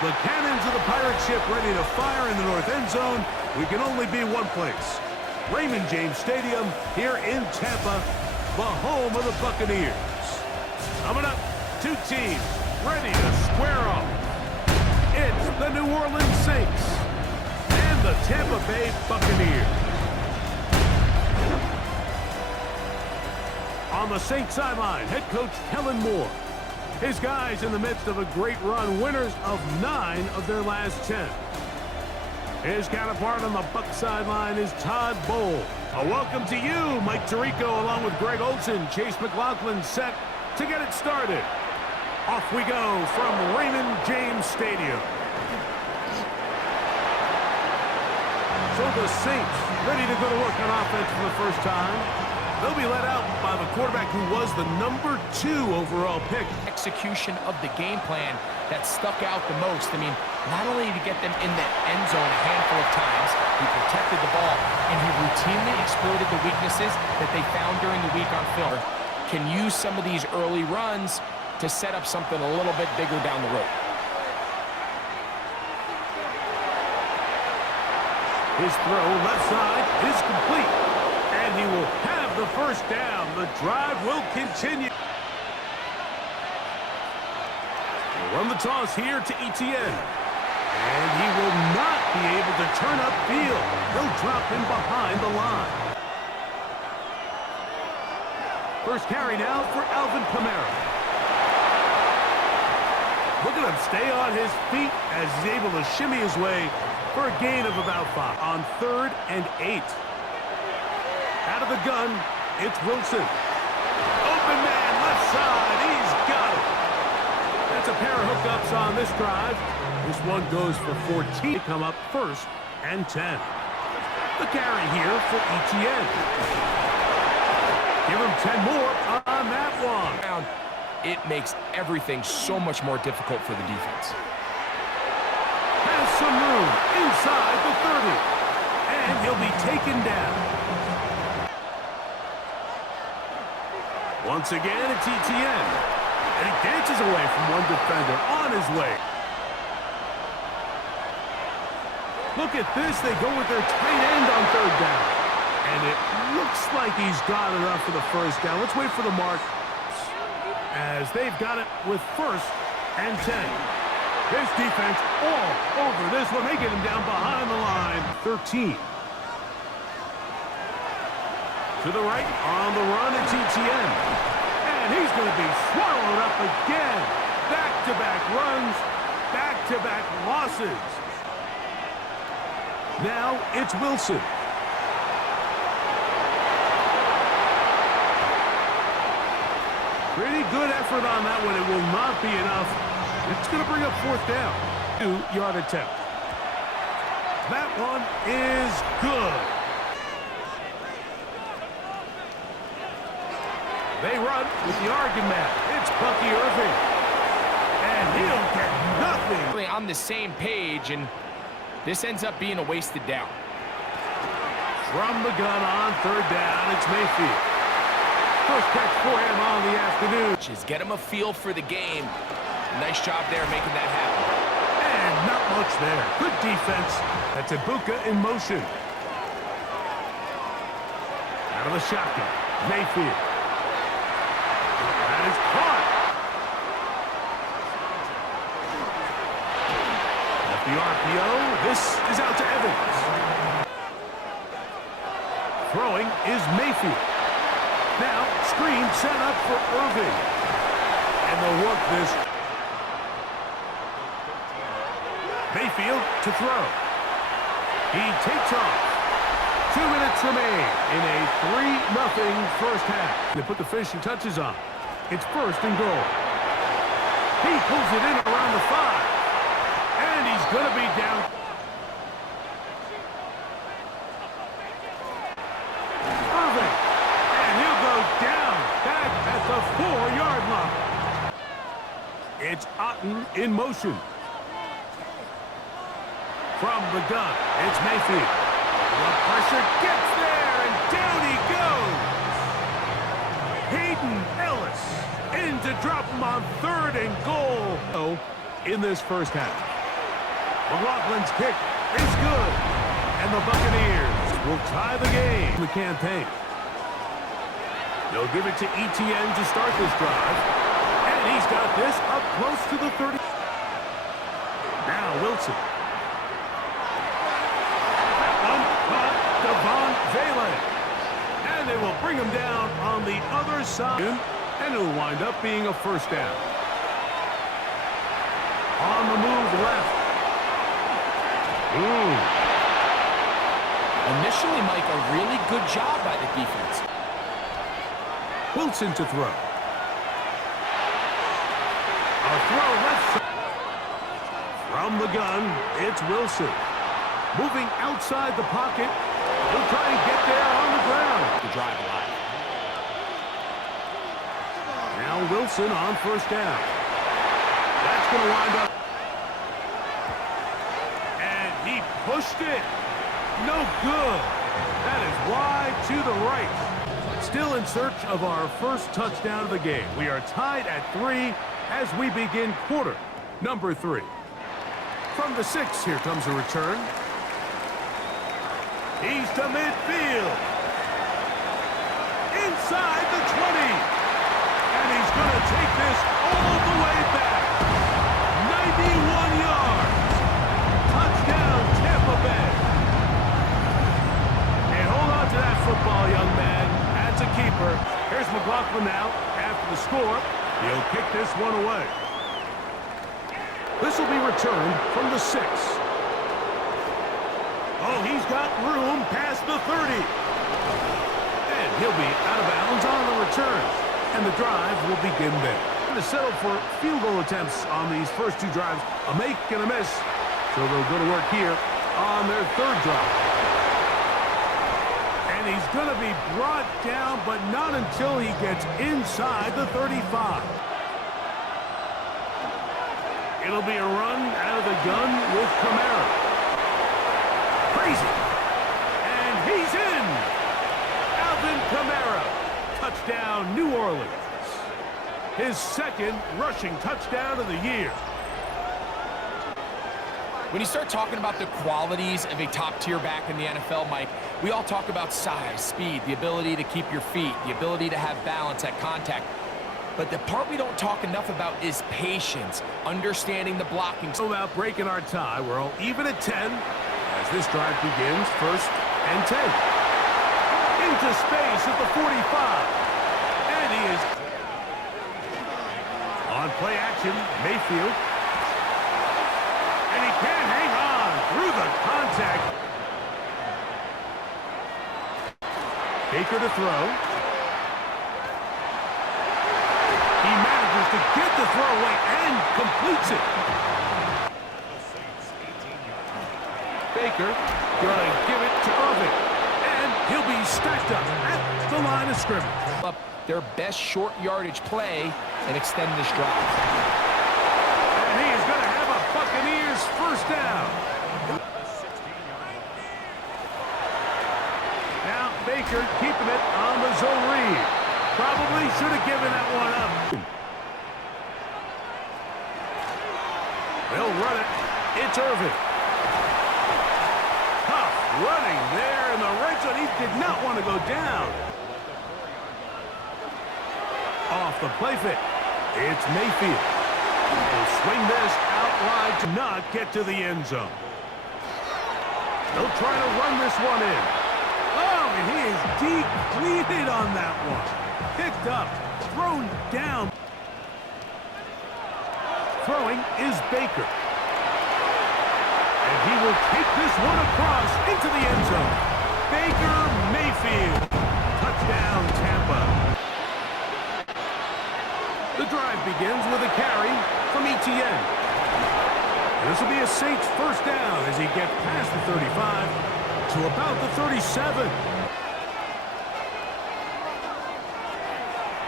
The cannons of the pirate ship ready to fire in the north end zone. We can only be one place. Raymond James Stadium here in Tampa, the home of the Buccaneers. Coming up, two teams ready to square off. It's the New Orleans Saints and the Tampa Bay Buccaneers. On the Saints sideline, head coach Kellen Moore. His guys in the midst of a great run, winners of 9 of their last 10. His counterpart on the Buck sideline is Todd Bowles. A welcome to you, Mike Tirico, along with Greg Olsen. Chase McLaughlin set to get it started. Off we go from Raymond James Stadium. So the Saints ready to go to work on offense for the first time. They'll be let out by the quarterback who was the number 2 overall pick. Execution of the game plan that stuck out the most. I mean, not only did he get them in the end zone a handful of times, he protected the ball, and he routinely exploited the weaknesses that they found during the week on film. Can use some of these early runs to set up something a little bit bigger down the road. His throw left side is complete, and he will have the first down. The drive will continue. We'll run the toss here to Etienne, and he will not be able to turn upfield. He'll drop him behind the line. First carry now for Alvin Kamara. Look at him stay on his feet as he's able to shimmy his way for a gain of about 5 on 3rd and 8. Out of the gun, it's Wilson. Open man, left side, he's got it. That's a pair of hookups on this drive. This one goes for 14. They come up 1st and 10. The carry here for Etienne. Give him 10 more on that one. It makes everything so much more difficult for the defense. Has some room inside the 30. And he'll be taken down. Once again, it's Etienne. And he dances away from one defender on his way. Look at this. They go with their tight end on 3rd down. And it looks like he's got enough for the first down. Let's wait for the mark as they've got it with 1st and 10. This defense all over this one. They get him down behind the line. 13. To the right, on the run, it's Etienne. And he's going to be swallowed up again. Back-to-back runs, back-to-back losses. Now it's Wilson. Pretty good effort on that one. It will not be enough. It's going to bring up 4th down. 2-yard attempt. That one is good. They run with the argument. It's Bucky Irving. And he'll get nothing. On the same page, and this ends up being a wasted down. From the gun on 3rd down, it's Mayfield. First catch for him on the afternoon. Just get him a feel for the game. Nice job there making that happen. And not much there. Good defense. That's Ibuka in motion. Out of the shotgun. Mayfield. That is caught. At the RPO, this is out to Evans. Throwing is Mayfield. Now, screen set up for Irving. And they'll work this. Mayfield to throw. He takes off. 2 minutes remain in a 3-0 first half. They put the finishing touches on. It's 1st and goal. He pulls it in around the 5. And he's going to be down. Irving. And he'll go down back at the 4-yard line. It's Otten in motion. From the gun, it's Mayfield. The pressure gets there, and down he goes. Hayden Ellis in to drop him on 3rd and goal in this first half. McLaughlin's kick is good. And the Buccaneers will tie the game. The campaign. They'll give it to Etienne to start this drive. And he's got this up close to the 30. Now Wilson. That one caught Devon Vele. And they will bring him down on the other side. And it'll wind up being a first down. On the move left. Initially, Mike, a really good job by the defense. Wilson to throw. A throw left. From the gun, it's Wilson. Moving outside the pocket. He'll try and get there on the ground. To drive a lot. Now Wilson on first down. That's going to wind up. And he pushed it. No good. That is wide to the right. Still in search of our first touchdown of the game. We are tied at 3 as we begin quarter number 3. From the 6, here comes a return. He's to midfield. Inside the 20. And he's going to take this all the way back. 91 yards. Touchdown, Tampa Bay. And hold on to that football, young man. That's a keeper. Here's McLaughlin now. After the score, he'll kick this one away. This will be returned from the 6. Oh, he's got room past the 30. And he'll be out of bounds on the return. And the drive will begin there. To settle for field goal attempts on these first 2 drives. A make and a miss. So they'll go to work here on their 3rd drive. And he's going to be brought down, but not until he gets inside the 35. It'll be a run out of the gun with Kamara. Crazy. And he's in. Alvin Kamara. Touchdown, New Orleans. His 2nd rushing touchdown of the year. When you start talking about the qualities of a top-tier back in the NFL, Mike, we all talk about size, speed, the ability to keep your feet, the ability to have balance at contact. But the part we don't talk enough about is patience, understanding the blocking. So about breaking our tie, we're all even at 10 as this drive begins. 1st and 10. Into space at the 45. And he is on play action, Mayfield. And he can't hang on through the contact. Baker to throw. He manages to get the throw away and completes it. Baker gonna give it to Irving. And he'll be stacked up at the line of scrimmage. Up their best short yardage play and extend this drive. And he is going to have a Buccaneers first down. Now Baker keeping it on the zone read. Probably should have given that one up. They'll run it. It's Irving. Tough running there in the red zone. He did not want to go down. Off the play fit. It's Mayfield. He'll swing this out wide to not get to the end zone. They'll try to run this one in. Oh, and he is depleted on that one. Picked up, thrown down. Throwing is Baker. And he will take this one across into the end zone. Baker Mayfield. Touchdown, Tampa. The drive begins with a carry from Etienne. This will be a Saints first down as he gets past the 35 to about the 37.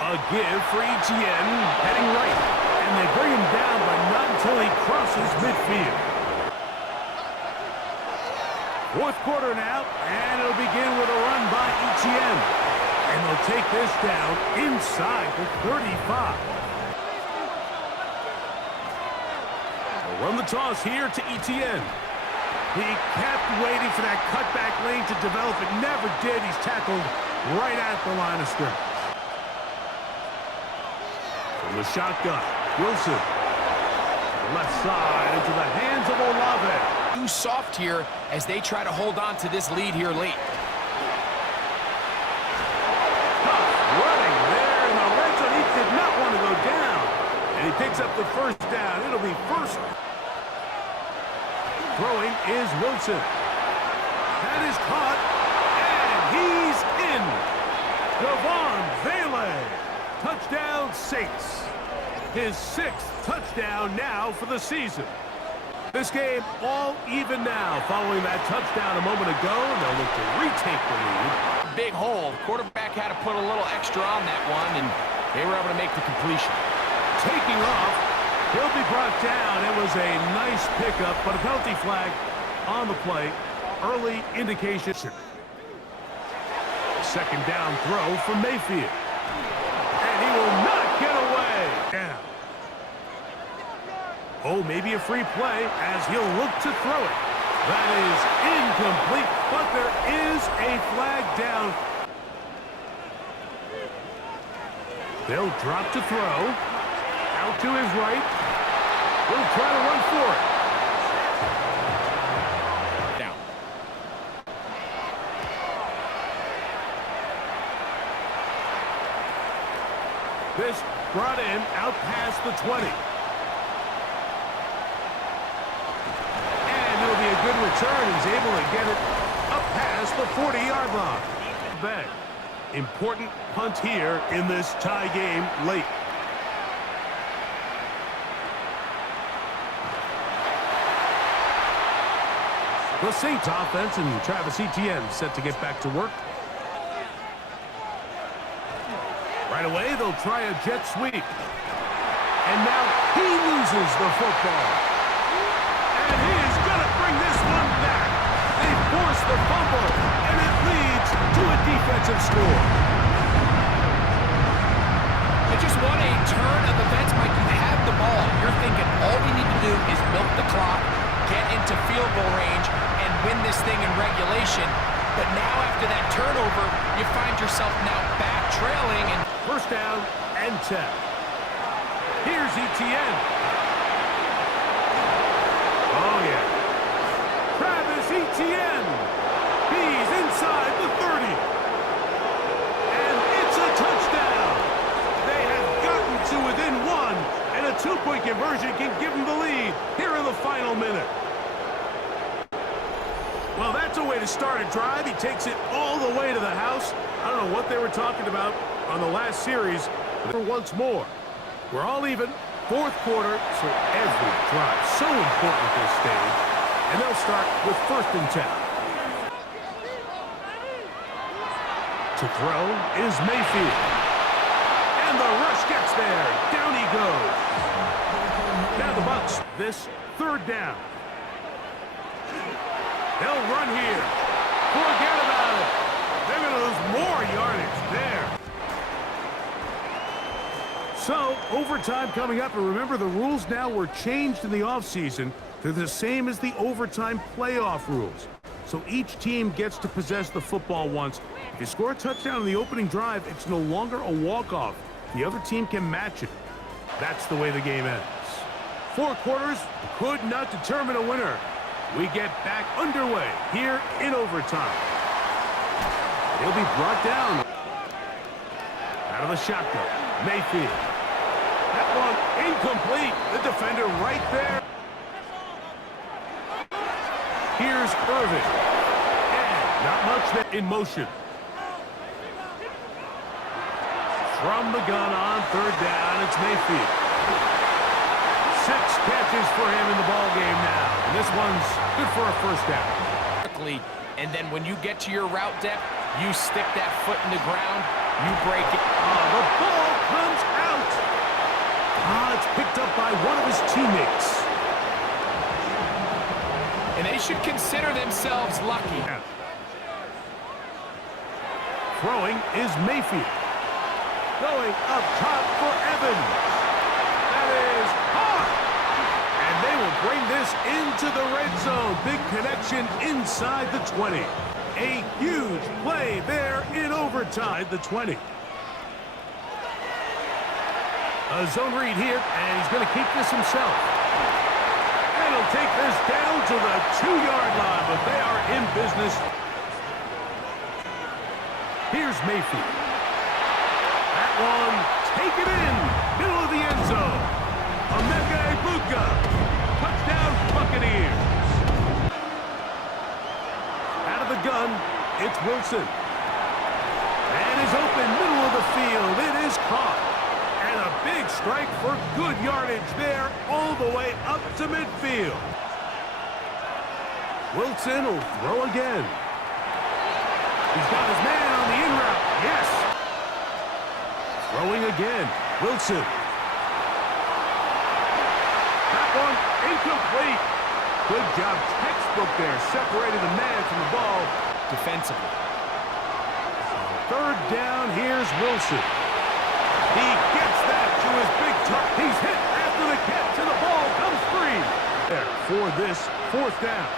A give for Etienne, heading right. And they bring him down, but not until he crosses midfield. 4th quarter now, and it'll begin with a run by Etienne. And they'll take this down inside the 35. Run the toss here to Etienne. He kept waiting for that cutback lane to develop. It never did. He's tackled right at the line of scrimmage. From the shotgun, Wilson. Left side into the hands of Olave. Too soft here as they try to hold on to this lead here late. Running there in the red zone. He did not want to go down. And he picks up the first down. It'll be first. Throwing is Wilson. That is caught. And he's in. Devon Vele. Touchdown Saints. His 6th touchdown now for the season. This game all even now following that touchdown a moment ago. And they'll look to retake the lead. Big hole. Quarterback had to put a little extra on that one, and they were able to make the completion. Taking off. He'll be brought down. It was a nice pickup, but a penalty flag on the play. Early indication. Second down throw from Mayfield. And he will not get away. Down. Oh, maybe a free play as he'll look to throw it. That is incomplete, but there is a flag down. They'll drop to throw. Out to his right. He'll try to run for it. Down. This brought in out past the 20. And it'll be a good return. He's able to get it up past the 40-yard line. Back. Important punt here in this tie game late. The Saints offense and Travis Etienne set to get back to work. Right away, they'll try a jet sweep. And now he loses the football. And he is going to bring this one back. They force the fumble, and it leads to a defensive score. They just want a turn of events, Mike. You have the ball. You're thinking all we need to do is milk the clock, get into field goal range, and win this thing in regulation. But now after that turnover, you find yourself now back trailing. And first down and 10. Here's Etienne. Oh, yeah. Travis Etienne. He's inside the 30. And it's a touchdown. They have gotten to within one, and a two-point conversion can give them the lead here in the final minute. Well, that's a way to start a drive. He takes it all the way to the house. I don't know what they were talking about on the last series. But once more, we're all even. Fourth quarter, so every drive so important at this stage. And they'll start with 1st and 10. To throw is Mayfield. And the rush gets there. Down he goes. Now the Bucs, this 3rd down. They'll run here. Forget about it. They're going to lose more yardage there. So, overtime coming up. And remember, the rules now were changed in the offseason. They're the same as the overtime playoff rules. So each team gets to possess the football once. If you score a touchdown in the opening drive, it's no longer a walk-off. The other team can match it. That's the way the game ends. 4 quarters could not determine a winner. We get back underway here in overtime. He'll be brought down. Out of the shotgun, Mayfield. That one incomplete. The defender right there. Here's Irvin. And not much there in motion. From the gun on 3rd down, it's Mayfield. 6 catches for him in the ball game now. And this one's good for a 1st down. And then when you get to your route depth, you stick that foot in the ground, you break it. Oh, the ball comes out. It's picked up by one of his teammates. And they should consider themselves lucky. Throwing is Mayfield. Going up top for Evans. That is hard. And they will bring into the red zone. Big connection inside the 20. A huge play there in overtime. The 20. A zone read here, and he's going to keep this himself. And he'll take this down to the 2-yard line, but they are in business. Here's Mayfield. That one, take it in, middle of the end zone. Bucca. Touchdown, Buccaneers. Out of the gun, it's Wilson. And is open, middle of the field. It is caught. And a big strike for good yardage there, all the way up to midfield. Wilson will throw again. He's got his man on the in route. Yes. Throwing again. Wilson. That one incomplete. Good job. Textbook there. Separating the man from the ball. Defensively. Third down. Here's Wilson. He gets that to his big top. He's hit after the catch, and the ball comes free. There for this fourth down.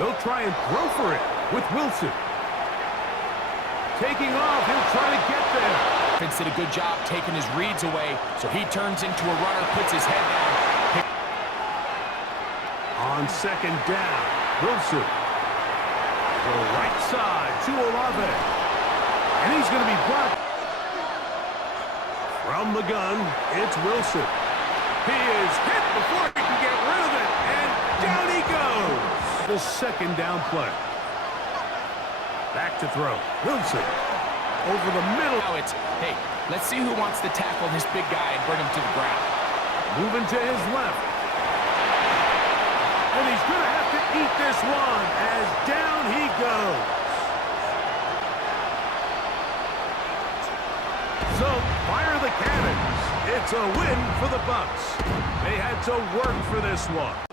They'll try and throw for it with Wilson. Taking off, he'll try to get there. Vince did a good job taking his reads away, so he turns into a runner, puts his head down. On second down, Wilson. The right side to Olave. And he's going to be blocked. From the gun, it's Wilson. He is hit before he can get rid of it, and down he goes. The second down play. Back to throw. Wilson over the middle. Now it's, hey, let's see who wants to tackle this big guy and bring him to the ground. Moving to his left. And he's going to have to eat this one as down he goes. So, fire the cannons. It's a win for the Bucs. They had to work for this one.